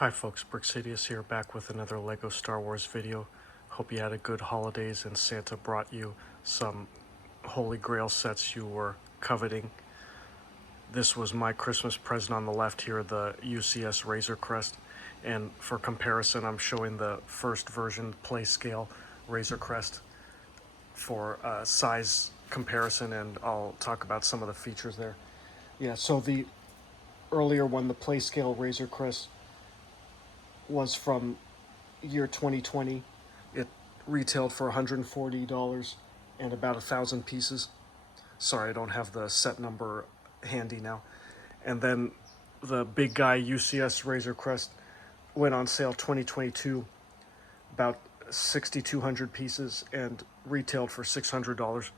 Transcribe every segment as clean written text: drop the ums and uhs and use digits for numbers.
Hi folks, BrickSidious here, back with another LEGO Star Wars video. Hope you had a good holidays and Santa brought you some Holy Grail sets you were coveting. This was my Christmas present on the left here, the UCS Razor Crest. And for comparison, I'm showing the first version play scale Razor Crest for size comparison, and I'll talk about some of the features there. Yeah, so the earlier one, the play scale Razor Crest, was from year 2020. It retailed for $140 and about 1,000 pieces. Sorry, I don't have the set number handy now. And then the big guy UCS Razor Crest went on sale 2022, about 6,200 pieces, and retailed for $600.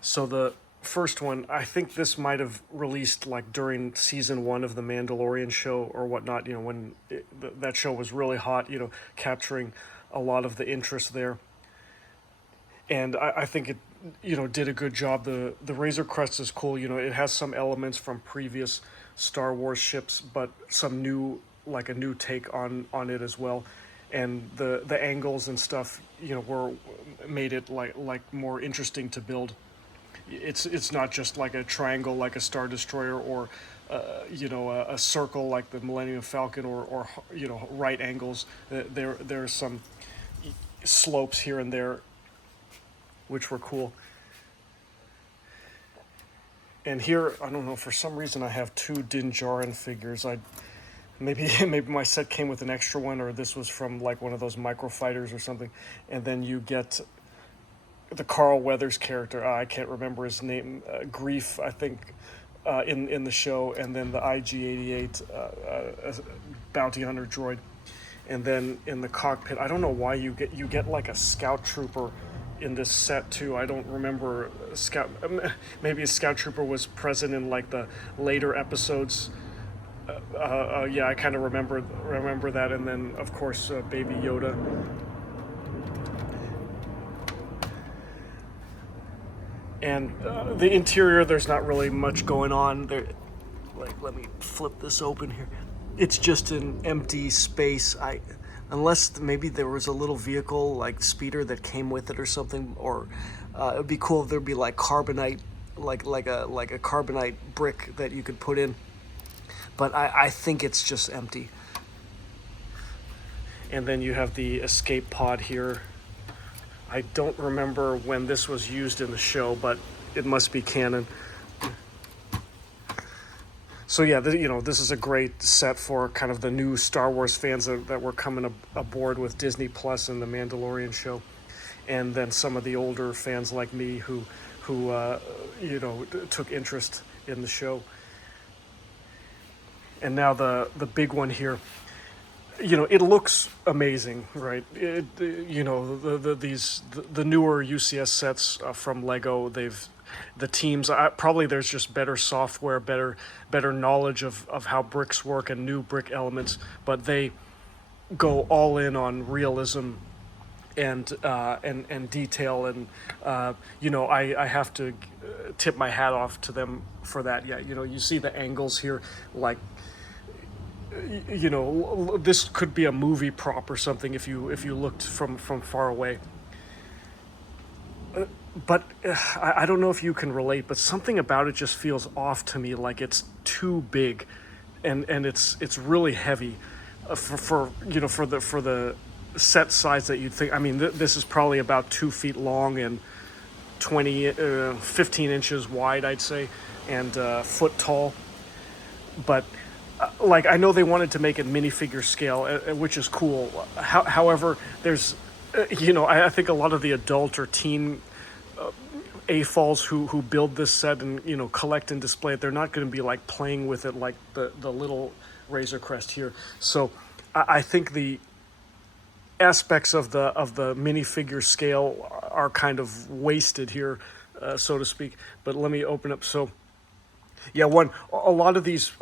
So the first one, I think this might have released like during season 1 of the Mandalorian show or whatnot, when that show was really hot, capturing a lot of the interest there. And I think it, did a good job. The Razor Crest is cool. It has some elements from previous Star Wars ships, but some new, like a new take on it as well. And the angles and stuff, were made it like more interesting to build. It's not just like a triangle like a Star Destroyer, or a circle like the Millennium Falcon, or right angles. There's some slopes here and there, which were cool. And here, I don't know, for some reason I have two Din Djarin figures. Maybe my set came with an extra one, or this was from like one of those microfighters or something. And then you get the Carl Weathers character, I can't remember his name, Grief, I think, in the show, and then the IG-88 bounty hunter droid. And then in the cockpit, I don't know why you get like a scout trooper in this set too. I don't remember maybe a scout trooper was present in like the later episodes. Yeah, I kind of remember that. And then of course Baby Yoda. And the interior, there's not really much going on there. Like, let me flip this open here. It's just an empty space. Unless maybe there was a little vehicle like speeder that came with it or something, or it'd be cool if there'd be like carbonite, like a carbonite brick that you could put in. But I think it's just empty. And then you have the escape pod here. I don't remember when this was used in the show, but it must be canon. So yeah, this is a great set for kind of the new Star Wars fans that were coming aboard with Disney Plus and the Mandalorian show, and then some of the older fans like me who took interest in the show. And now the big one here. It looks amazing, right? The newer UCS sets from Lego, the teams, probably there's just better software, better knowledge of how bricks work and new brick elements, but they go all in on realism and detail, and I have to tip my hat off to them for that. Yeah, you see the angles here, like, this could be a movie prop or something if you looked from far away. But I don't know if you can relate, but something about it just feels off to me, like it's too big, and it's really heavy for the set size that you'd think. I mean, this is probably about 2 feet long and 15 inches wide, I'd say, and foot tall. But like, I know they wanted to make it minifigure scale, which is cool. However, there's, I think a lot of the adult or teen AFOLs who build this set and, collect and display it, they're not going to be like playing with it like the little Razor Crest here. So I think the aspects of the minifigure scale are kind of wasted here, so to speak. But let me open up. So yeah, a lot of these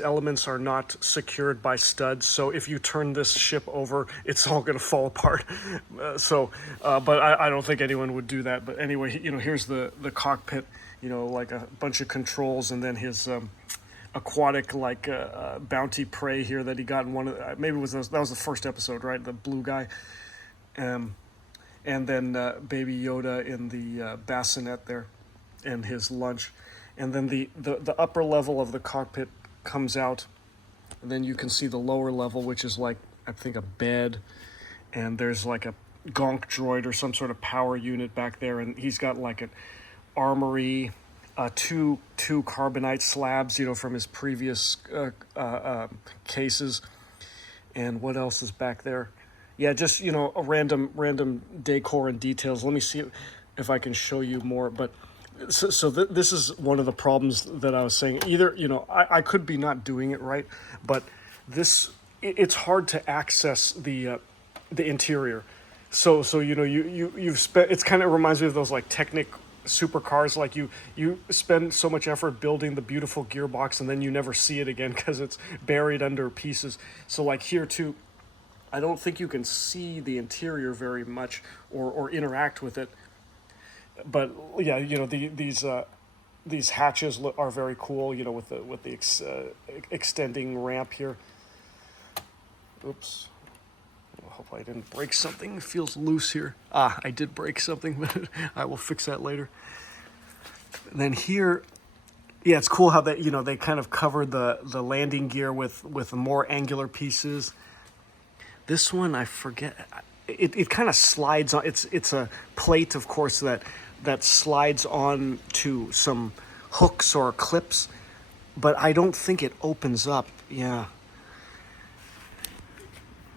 elements are not secured by studs, so if you turn this ship over, it's all going to fall apart. But I don't think anyone would do that. But anyway, here's the cockpit, like a bunch of controls, and then his aquatic like bounty prey here that he got in one of maybe it was that was the first episode, right? The blue guy, um, and then Baby Yoda in the bassinet there, and his lunch, and then the upper level of the cockpit comes out, and then you can see the lower level, which is like I think a bed, and there's like a gonk droid or some sort of power unit back there, and he's got like an armory, two carbonite slabs, from his previous cases, and what else is back there? Yeah, just a random decor and details. Let me see if I can show you more, but. This is one of the problems that I was saying. Either I could be not doing it right, but it's hard to access the interior. So you've spent. It's kind of reminds me of those like Technic supercars. Like you spend so much effort building the beautiful gearbox, and then you never see it again because it's buried under pieces. So like here too, I don't think you can see the interior very much or interact with it. But yeah, these hatches are very cool. With the extending ramp here. Oops. I hope I didn't break something. It feels loose here. I did break something, but I will fix that later. And then here, yeah, it's cool how they kind of covered the landing gear with more angular pieces. This one I forget. It kind of slides on. It's a plate, of course, that slides on to some hooks or clips, but I don't think it opens up. Yeah.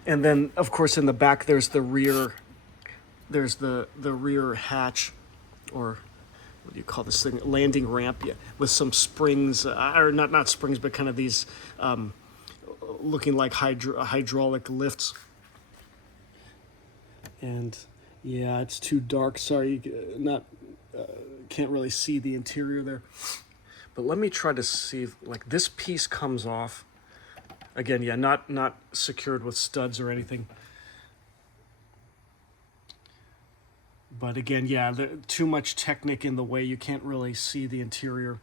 And then, of course, in the back there's the rear hatch, or what do you call this thing? Landing ramp, yeah, with some springs, or not springs, but kind of these looking like hydraulic lifts. And yeah, it's too dark. Sorry, can't really see the interior there. But let me try to see if, like, this piece comes off. Again, yeah, not secured with studs or anything. But again, yeah, too much Technic in the way. You can't really see the interior.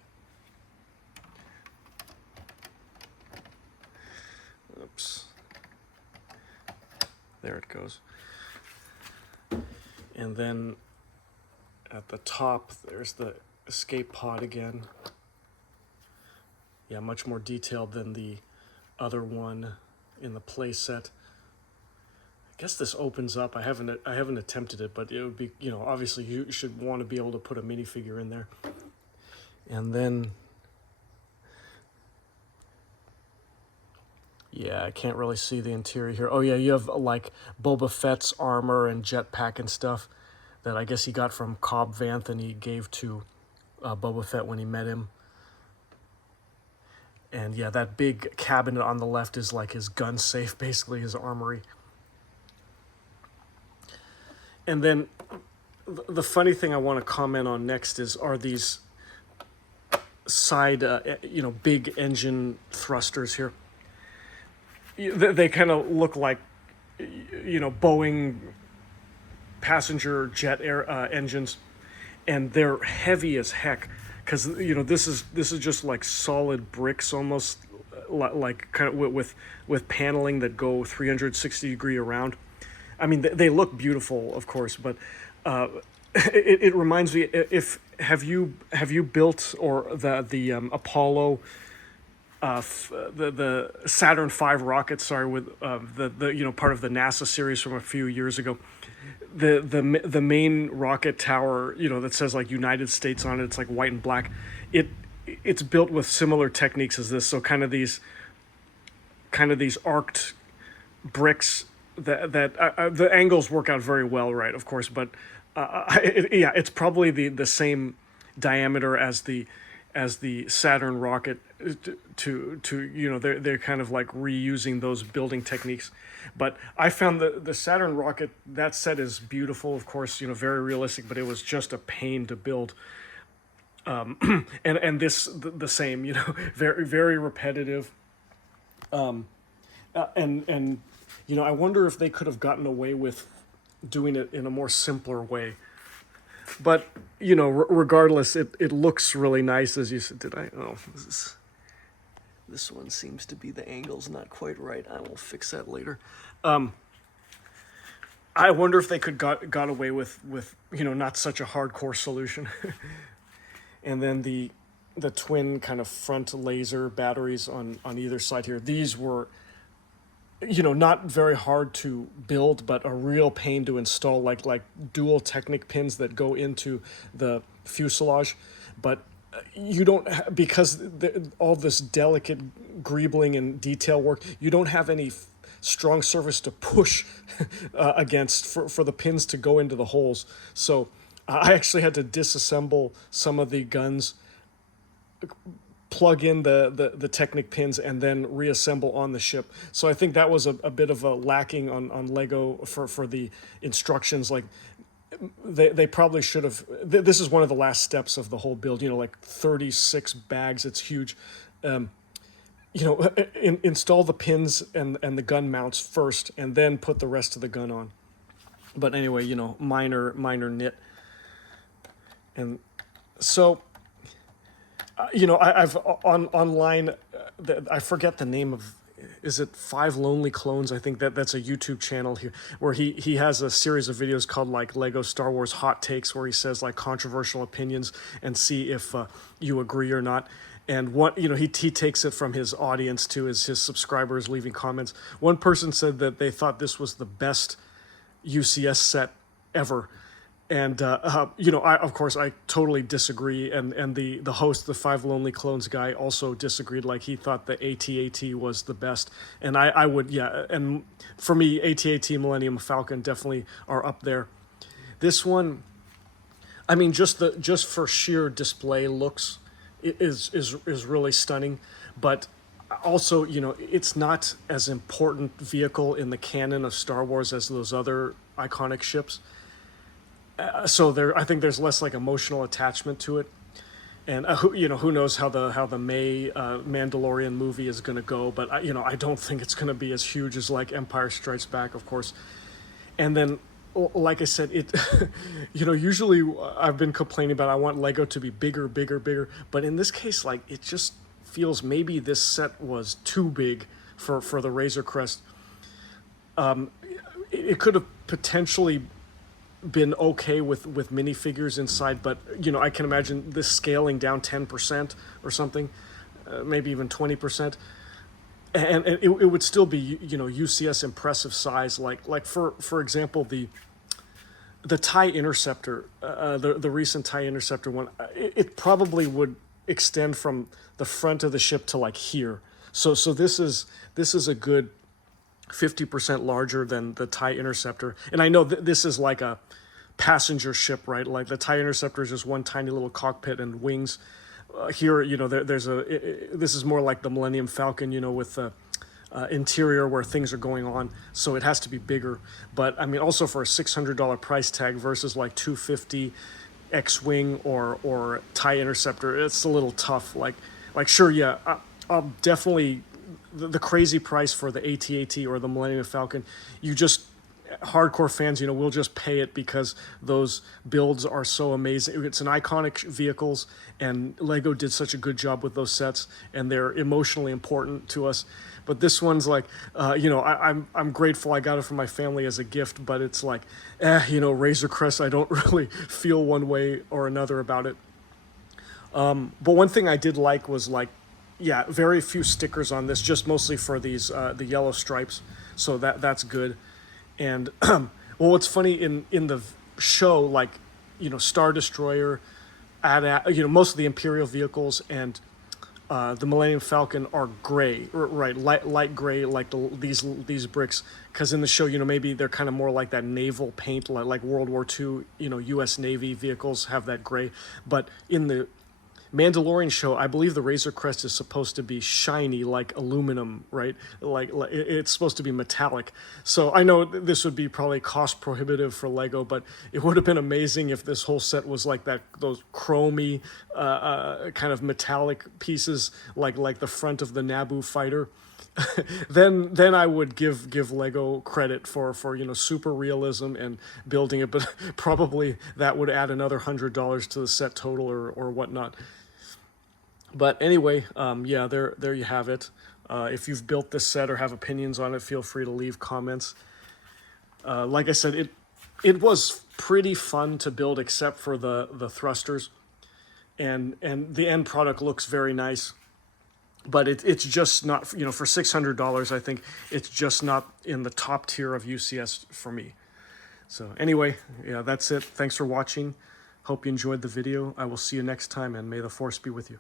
Oops. There it goes. And then at the top, there's the escape pod again. Yeah, much more detailed than the other one in the play set. I guess this opens up. I haven't attempted it, but it would be, obviously you should want to be able to put a minifigure in there. And then, yeah, I can't really see the interior here. Oh yeah, you have like Boba Fett's armor and jetpack and stuff that I guess he got from Cobb Vanth and he gave to Boba Fett when he met him. And yeah, that big cabinet on the left is like his gun safe, basically his armory. And then the funny thing I want to comment on next are these side, big engine thrusters here. They kind of look like, Boeing passenger jet engines, and they're heavy as heck. Because this is just like solid bricks, almost like kind of with paneling that go 360 degree around. I mean, they look beautiful, of course, but it reminds me. Have you built or the Apollo, the Saturn V rocket? Sorry, with the part of the NASA series from a few years ago. The main rocket tower, that says like United States on it. It's like white and black. It's built with similar techniques as this. So kind of these arced bricks that the angles work out very well, right? Of course, but it's probably the same diameter as the Saturn rocket. They're kind of like reusing those building techniques. But I found the Saturn rocket, that set is beautiful, of course, very realistic, but it was just a pain to build. And this the same, very very repetitive. And I wonder if they could have gotten away with doing it in a more simpler way. But regardless, it looks really nice, as you said. Did I? Oh, this is. This one seems to be the angle's not quite right. I will fix that later. I wonder if they could got away with not such a hardcore solution. And then the twin kind of front laser batteries on either side here. These were not very hard to build, but a real pain to install, like dual Technic pins that go into the fuselage. But you don't because all this delicate greebling and detail work, you don't have any strong surface to push against for the pins to go into the holes. So I actually had to disassemble some of the guns, plug in the Technic pins, and then reassemble on the ship. So I think that was a bit of a lacking on Lego for the instructions. Like they probably should have. This is one of the last steps of the whole build. Like 36 bags. It's huge. Install the pins and the gun mounts first, and then put the rest of the gun on. But anyway, minor nit. And so, I've online. I forget the name of. Is it 5 Lonely Clones? I think that's a YouTube channel here where he has a series of videos called like Lego Star Wars Hot Takes, where he says like controversial opinions and see if you agree or not. And what he takes it from his audience to his subscribers leaving comments. One person said that they thought this was the best UCS set ever. And of course I totally disagree, and the host, the 5 Lonely Clones guy, also disagreed. Like he thought the AT-AT was the best, and I would, yeah. And for me, AT-AT Millennium Falcon definitely are up there. This one, I mean, just for sheer display looks, is really stunning, but also it's not as important vehicle in the canon of Star Wars as those other iconic ships. So I think there's less like emotional attachment to it, and who knows how the May Mandalorian movie is going to go, but I don't think it's going to be as huge as like Empire Strikes Back, of course. And then, like I said, it usually I've been complaining about I want Lego to be bigger, but in this case, like it just feels maybe this set was too big for the Razor Crest. It could have potentially been okay with minifigures inside, but I can imagine this scaling down 10% or something, maybe even 20%, and it would still be UCS impressive size. Like for example, the TIE Interceptor, the recent TIE Interceptor one, it probably would extend from the front of the ship to like here. So this is a good 50% larger than the TIE Interceptor. And I know this is like a passenger ship, right? Like the TIE Interceptor is just one tiny little cockpit and wings. Here, this is more like the Millennium Falcon, with the interior where things are going on. So it has to be bigger. But I mean, also for a $600 price tag versus like $250 X-Wing or TIE Interceptor, it's a little tough. Like sure, yeah, I'll definitely, the crazy price for the AT-AT or the Millennium Falcon, hardcore fans, will just pay it because those builds are so amazing. It's an iconic vehicles, and Lego did such a good job with those sets, and they're emotionally important to us. But this one's like, I'm grateful I got it from my family as a gift, but it's like, Razor Crest, I don't really feel one way or another about it. But one thing I did like was like, yeah, very few stickers on this, just mostly for these the yellow stripes. So that's good. And well, what's funny in the show, like Star Destroyer, most of the Imperial vehicles and the Millennium Falcon are gray, right? Light gray, like these bricks. Because in the show, maybe they're kind of more like that naval paint, like World War II. U.S. Navy vehicles have that gray. But in the Mandalorian show, I believe the Razor Crest is supposed to be shiny like aluminum, right? Like it's supposed to be metallic. So I know this would be probably cost prohibitive for Lego, but it would have been amazing if this whole set was like that, those chromy kind of metallic pieces, like the front of the Naboo fighter. then I would give Lego credit for super realism and building it, but probably that would add another $100 to the set total or whatnot. But anyway, yeah, there you have it. If you've built this set or have opinions on it, feel free to leave comments. Like I said, it was pretty fun to build, except for the thrusters, and the end product looks very nice. But it's just not, you know, for $600, I think it's just not in the top tier of UCS for me. So anyway, yeah, that's it. Thanks for watching. Hope you enjoyed the video. I will see you next time, and may the force be with you.